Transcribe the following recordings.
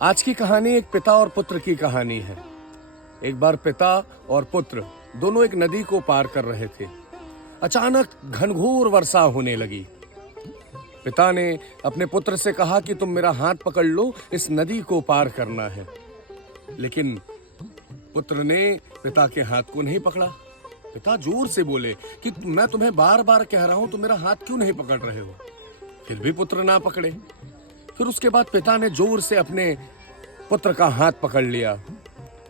आज की कहानी एक पिता और पुत्र की कहानी है। एक बार पिता और पुत्र दोनों एक नदी को पार कर रहे थे। अचानक घनघोर वर्षा होने लगी। पिता ने अपने पुत्र से कहा कि तुम मेरा हाथ पकड़ लो, इस नदी को पार करना है। लेकिन पुत्र ने पिता के हाथ को नहीं पकड़ा। पिता जोर से बोले कि मैं तुम्हें बार बार कह रहा हूं, तुम मेरा हाथ क्यों नहीं पकड़ रहे हो? फिर भी पुत्र ना पकड़े। फिर उसके बाद पिता ने जोर से अपने पुत्र का हाथ पकड़ लिया।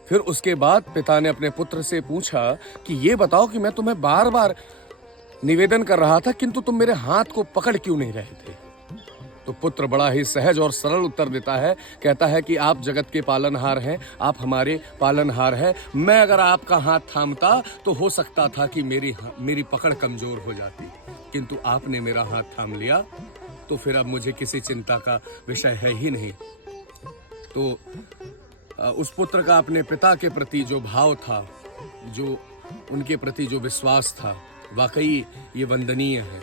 फिर उसके बाद पिता ने अपने पुत्र से पूछा कि ये बताओ कि मैं तुम्हें बार बार निवेदन कर रहा था, किंतु तुम मेरे हाथ को पकड़ क्यों नहीं रहे थे? तो पुत्र बड़ा ही सहज और सरल उत्तर देता है। कहता है कि आप जगत के पालनहार हैं, आप हमारे पालनहार हैं। मैं अगर आपका हाथ थामता तो हो सकता था कि मेरी पकड़ कमजोर हो जाती, किंतु आपने मेरा हाथ थाम लिया, तो फिर अब मुझे किसी चिंता का विषय है ही नहीं। तो उस पुत्र का अपने पिता के प्रति जो भाव था, जो उनके प्रति जो विश्वास था, वाकई ये वंदनीय है।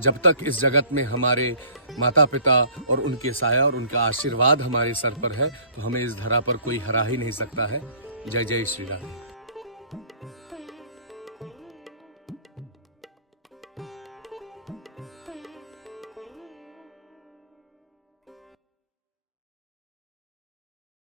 जब तक इस जगत में हमारे माता पिता और उनके साया और उनका आशीर्वाद हमारे सर पर है, तो हमें इस धरा पर कोई हरा ही नहीं सकता है। जय जय श्री राम।